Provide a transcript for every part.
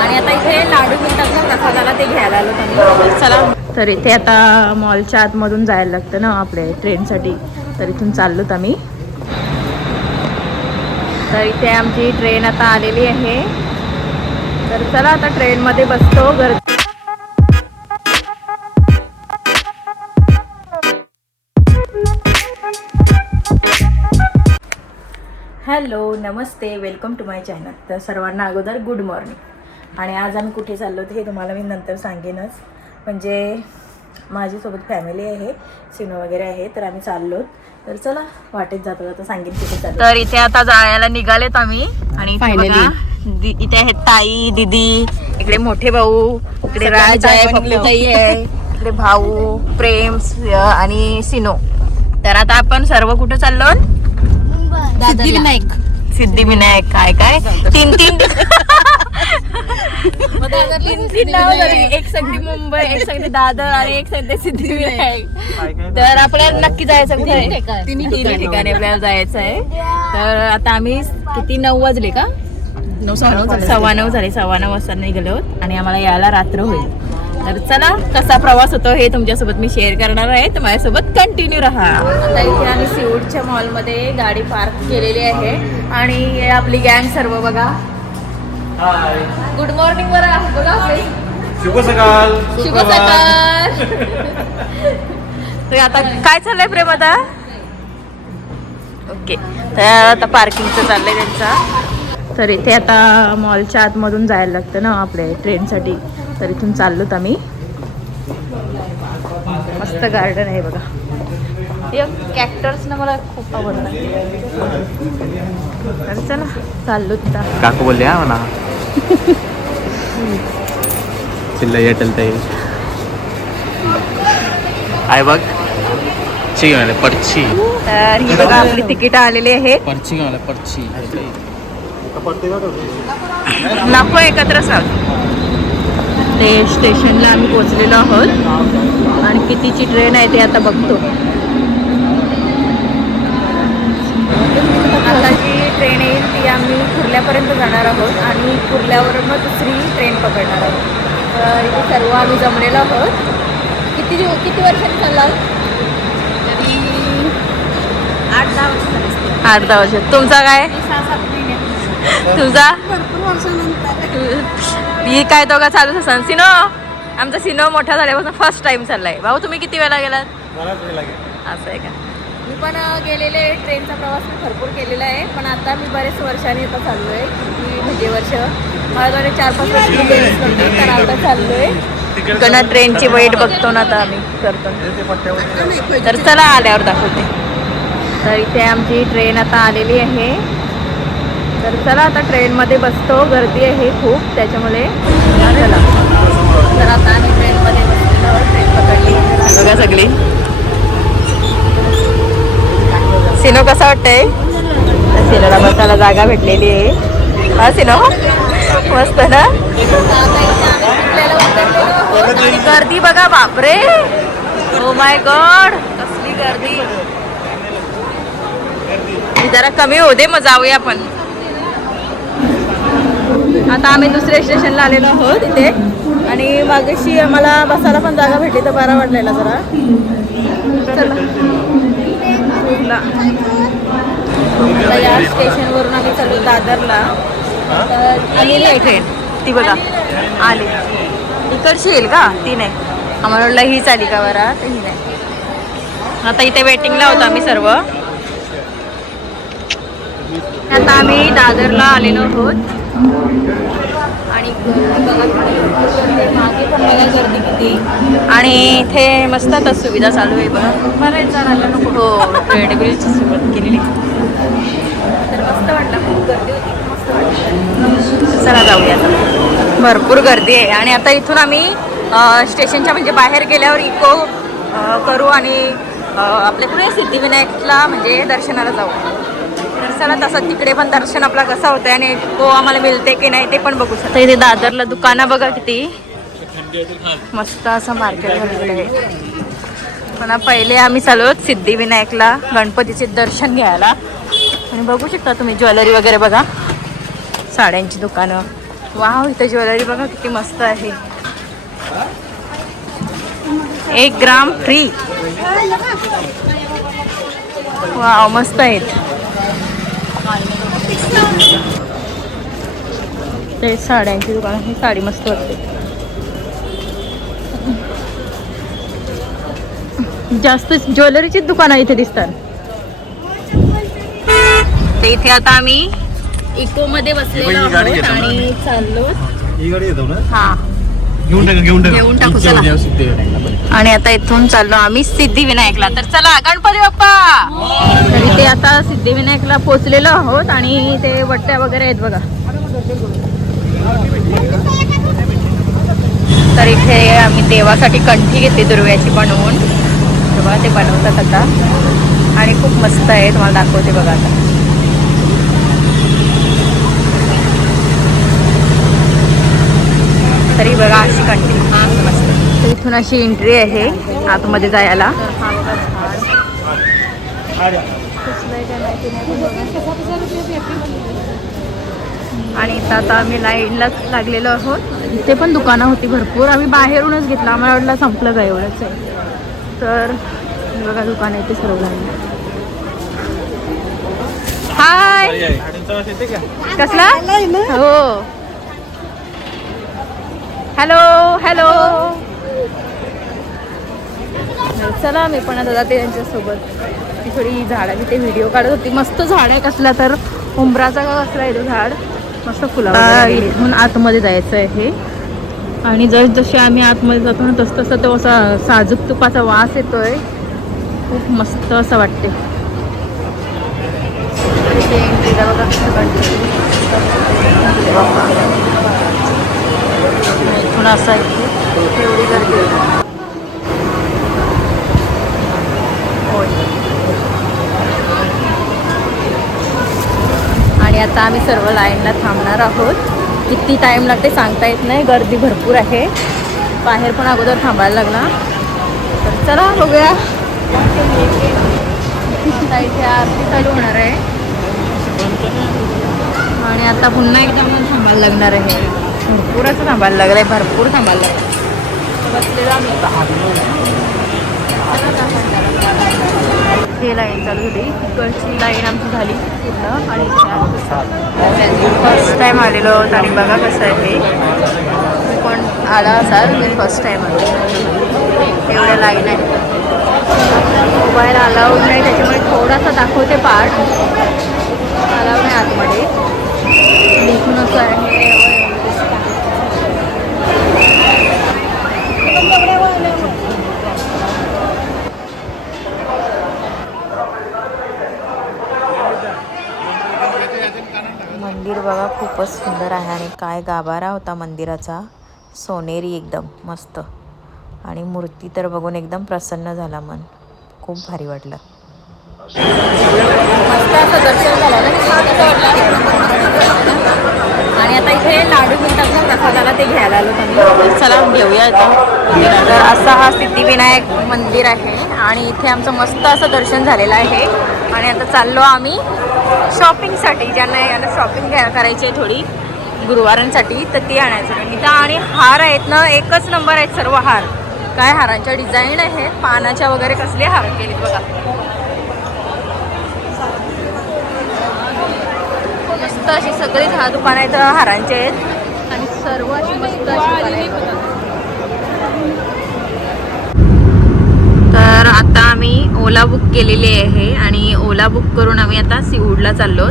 आणि आता इथे लाडू मिळतात ना प्रसादाला, ते घ्यायला आलो आम्ही. चला. तर इथे आता मॉलच्या आतमधून जायला लागतं ना आपल्या ट्रेनसाठी, तर इथून चाललोत आम्ही. तर इथे आमची ट्रेन आता आलेली आहे. तर चला आता ट्रेनमध्ये बसतो. हॅलो, नमस्ते, वेलकम टू माय चॅनल. तर सर्वांना अगोदर गुड मॉर्निंग. आणि आज आम्ही कुठे चाललो हे तुम्हाला मी नंतर सांगेनच. म्हणजे माझ्यासोबत फॅमिली आहे, सिनो वगैरे आहे, तर आम्ही चाललो. तर चला वाटेत जाता जाता सांगेन कुठे चाललो. तर इथे आता जायला निघालेत आम्ही. आणि फायनली इथे आहेत ताई, दीदी, इकडे मोठे भाऊ, इकडे राज आहे, पप्पूताई आहे, इकडे भाऊ, प्रेम आणि सिनो. तर आता आपण सर्व कुठे चाललो? सिद्धिविनायक. काय काय तीन नाव झाली. एक सांगते मुंबई, एक सांगते दादर आणि एक सांगते सिद्धिविनायक. तर आपल्याला नक्की जायचं कुठे? तिन्ही ठिकाणी आपल्याला जायचं आहे. तर आता आम्ही किती 9 वाजले का? 9:15 झाले. 9:15 वाजता निघालो आणि आम्हाला यायला रात्र होईल. तर चला कसा प्रवास होतो हे तुमच्यासोबत मी शेअर करणार आहे, तर माझ्यासोबत कंटिन्यू राहा. आता इथे आम्ही सीवूडच्या मॉलमध्ये गाडी पार्क केलेली आहे आणि आपली गँग सर्व बघा. गुड मॉर्निंग बघा. शुभ सकाळ. शुभ सकाळ. तर आता काय चाललंय प्रेम आता? ओके, तर आता पार्किंगचं चाललंय त्यांचा. तर इथे आता मॉलच्या आतमधून जायला लागतं ना आपल्या ट्रेनसाठी, तर इथून चाललोत आम्ही. मस्त गार्डन आहे बघा. कॅक्टर्स ना मला खूप आवडतात. तर चला चाललोत. काकू बोलले हा म्हणा. चिल्ला येटल ताई आहे बघ. पर्ची घेऊन पर्ची. तर ही बघा आपली तिकीट आलेली आहे. पर्ची घेऊन पर्ची नको एकत्रच राहतो. ते स्टेशनला आम्ही पोहोचलेलो आहोत आणि कितीची ट्रेन आहे ते आता बघतो. आता जी ट्रेन येईल ती आम्ही कुर्ल्यापर्यंत जाणार आहोत आणि कुर्ल्यावरून मग दुसरी ट्रेन पकडणार आहोत. तर इथे सर्व आम्ही जमलेलो आहोत. किती वर्षांनी चालला? तरी 8-10 वर्ष. 8-10 वर्ष. तुमचा काय? 6-7 महिने. तुझा? भरपूर वर्षानंतर. ही काय दोघा चालूच असं. सिनो, आमचा सिनो मोठा झाल्यापासून फर्स्ट टाइम चाललाय. भाऊ तुम्ही किती वेळा गेलात? असं आहे का? मी पण गेलेले. ट्रेनचा प्रवास मी भरपूर केलेला आहे, पण आता मी बरेच वर्षांनी आता चाललो आहे. म्हणजे वर्ष मला 4-5 वर्ष गेलीच नव्हती, तर आता चाललो आहे. इकडनं ट्रेनची वेट बघतो ना आता आम्ही करतो. तर चला आल्यावर दाखवते. तर इथे आमची ट्रेन आता आलेली आहे. तर चला आता ट्रेनमध्ये बसतो. गर्दी आहे खूप, त्याच्यामुळे चला. तर आता आम्ही ट्रेनमध्ये बसलेलो. ट्रेन पकडली बघा सगळी. सिनो कसा वाटतंय? सिनोला बसायला जागा भेटलेली आहे. हा सिनो मस्त ना. आणि गर्दी बघा, बापरे, ओ माय गॉड, कसली गर्दी. जरा कमी होऊ दे, मग जाऊया आपण. आता आम्ही दुसऱ्या स्टेशनला आलेलो आहोत इथे. आणि मागेशी आम्हाला बसायला पण जागा भेटली तर बरा वाटलेला जरा. चला आता या स्टेशनवरून आम्ही चालू दादरला. तर आलेली आहे ट्रेन ती बघा, आली. इकडची येईल का? ती नाही. आम्हाला वाटलं हीच आली का बरा, तर ही नाही. आता इथे वेटिंगला होतो आम्ही सर्व. आता आम्ही दादरला आलेलो आहोत. आणि मागे पण बघा गर्दी किती. आणि इथे मस्त आता सुविधा चालू आहे बघा. बरं चालायला नको. हो, ट्रेडमिलची सुरुवात केलेली. तर मस्त वाटलं, खूप गर्दी होती, मस्त वाटलं. चला जाऊया आता. भरपूर गर्दी आहे. आणि आता इथून आम्ही स्टेशनच्या म्हणजे बाहेर गेल्यावर इको करू आणि आपल्याकडे सिद्धिविनायकला म्हणजे दर्शनाला जाऊ. तर चला तसं तिकडे पण दर्शन आपला कसं होतं आणि इको आम्हाला मिळते की नाही ते पण बघू शकतो. इथे दादरला दुकानं बघा किती मस्त असं मार्केट भरलेलं आहे. पण पहिले आम्ही चालू सिद्धिविनायकला गणपतीचे दर्शन घ्यायला. आणि बघू शकता तुम्ही ज्वेलरी वगैरे बघा. साड्यांची दुकानं. वाव, इथं ज्वेलरी बघा किती मस्त आहे. 1 ग्राम फ्री. वाव, मस्त आहेत ते साड्यांची दुकान. ही साडी मस्त वाटते. जास्त ज्वेलरीचीच दुकानं इथे दिसतात. ते इथे आता आम्ही इको मध्ये बसलेलो आहोत आणि चाललो. हा, घेऊन टाकू चला. आणि आता इथून चाललो आम्ही सिद्धिविनायकला. तर चला, गणपती बाप्पा. तर इथे आता सिद्धिविनायकला पोहोचलेलो आहोत आणि ते वट्ट्या वगैरे आहेत बघा. तर इथे आम्ही देवासाठी कंठी घेतली दुर्व्याची बनवून. बघा ते बनवतात आता आणि खूप मस्त आहे. तुम्हाला दाखवते बघा आता. तरी बघा अशी कंठी मस्त. तर इथून अशी एंट्री आहे आतमध्ये जायला. आणि इथं आता आम्ही लाईनलाच लागलेलो आहोत. इथे पण दुकानं होती भरपूर. आम्ही बाहेरूनच घेतलं, आम्हाला वाटलं संपलं का एवढंच आहे. तर बघा दुकान आहे ते सर्व लाईन. हाय, कसला? हो, हॅलो हॅलो. चला मी पण आता जाते त्यांच्यासोबत. ती थोडी झाडाची ते व्हिडिओ काढत होती. मस्त झाड आहे. कसला तर उंबराचा का कसला आहे तो झाड. मस्त फुला. इथून आतमध्ये जायचं आहे आणि जसे आम्ही आतमध्ये जातो ना तसं तसं तो असा साजूक तुपाचा वास येतोय. खूप मस्त असं वाटते. इथून असं एवढी गर्दी होय. आणि आता आम्ही सर्व लाईनला थांबणार आहोत. किती टाईम लागते सांगता येत नाही. गर्दी भरपूर आहे. बाहेर पण अगोदर थांबायला लागला. तर चला बघूया. इथे आरती चालू होणार आहे आणि आता पुन्हा एकदा मला थांबायला लागणार आहे. भरपूर असं थांबायला लागलं आहे. भरपूर थांबायला लागलं. बसलेलो आम्ही. हे लाईन चालू झाली. तिकडची लाईन आमची झाली पूर्ण. आणि फर्स्ट टाईम आलेलो आहोत आणि बघा कसं आहे. मी पण आला असाल, मी फर्स्ट टाईम आलो. एवढ्या लाईन आहे. मोबाईल अलाउड नाही त्याच्यामुळे थोडासा दाखवते पार्ट. अलाउड नाही आतमध्ये. इथून असं आहे. मंदिर बघा खूपच सुंदर आहे आणि काय गाभारा होता मंदिराचा. सोनेरी एकदम मस्त. आणि मूर्ती तर बघून एकदम प्रसन्न झाला मन. खूप भारी वाटलं. मस्त असं दर्शन झालं आणि आता इथे लाडू मिळतात ना प्रसादाला, ते घ्यायला आलो आम्ही. चला घेऊया आता. तर असा हा सिद्धिविनायक मंदिर आहे आणि इथे आमचं मस्त असं दर्शन झालेलं आहे. आणि आता चाललो आम्ही शॉपिंगसाठी. ज्यांना यांना शॉपिंग करायची आहे थोडी गुरुवारांसाठी तर ती आणायचं इथं. आणि हार आहेत ना एकच नंबर आहेत सर्व हार. काय हारांच्या डिझाईन आहेत. पानाच्या वगैरे कसले हार केलेत बघा. मस्त अशी सगळी दुकानं आहेत हारांचे आहेत आणि सर्व अशी मस्त अशी. तर आता आम्ही ओला बुक केलेली आहे आणि ओला बुक करून आम्ही आता सीवूडला चाललो.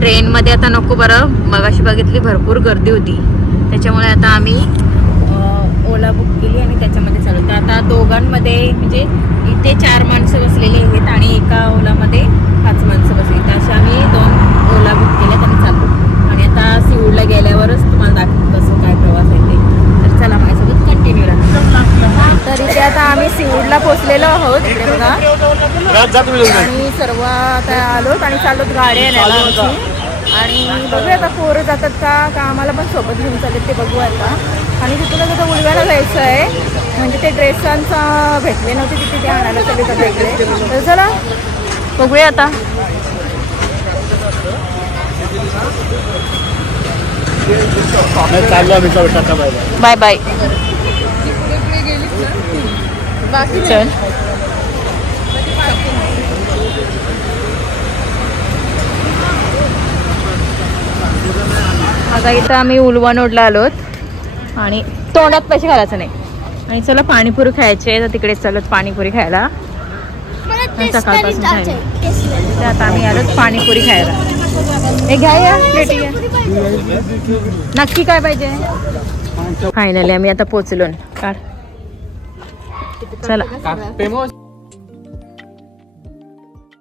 ट्रेनमध्ये आता नको बरं. मगाशी बघितली भरपूर गर्दी होती त्याच्यामुळे आता आम्ही ओला बुक केली आणि त्याच्यामध्ये चाललो. तर आता दोघांमध्ये म्हणजे इथे 4 माणसं बसलेली आहेत आणि एका ओलामध्ये 5 माणसं बसली. तर अशा आम्ही 2 ओला बुक केल्यात आणि चाललो. आणि आता सीवूडला गेल्यावरच तुम्हाला दाखवतो कसं काय प्रवास आहे ते. तर चला माझ्यासोबत कंटिन्यू राहा. तर इथे आता आम्ही सीवूडला पोहोचलेलो आहोत. इकडे बघा आणि सर्व आता आलोत आणि चाललोत गाडी आणायला आमची. आणि बघूया आता पोरं जातात का आम्हाला पण सोबत घेऊन चालेल ते बघू आता. आणि तिथूनच आता उलव्याला जायचं आहे. म्हणजे ते ड्रेसांचं भेटले नव्हते तिथे ते आणायला चालले तर इकडे. तर चला बघूया आता. चाललो आम्ही tata bye bye. Bye bye. चल. आता इथं आम्ही उलवानोडला आलोत आणि तोंडात पैसे घालायचं नाही. आणि चला पाणीपुरी खायची आहे तर तिकडे चालत पाणीपुरी खायला. सकाळपासून खायला तर आता आम्ही आलोत पाणीपुरी खायला. हे घ्या या प्लेट घ्या. नक्की काय पाहिजे. फायनली आम्ही आता पोचलो. काढ चला.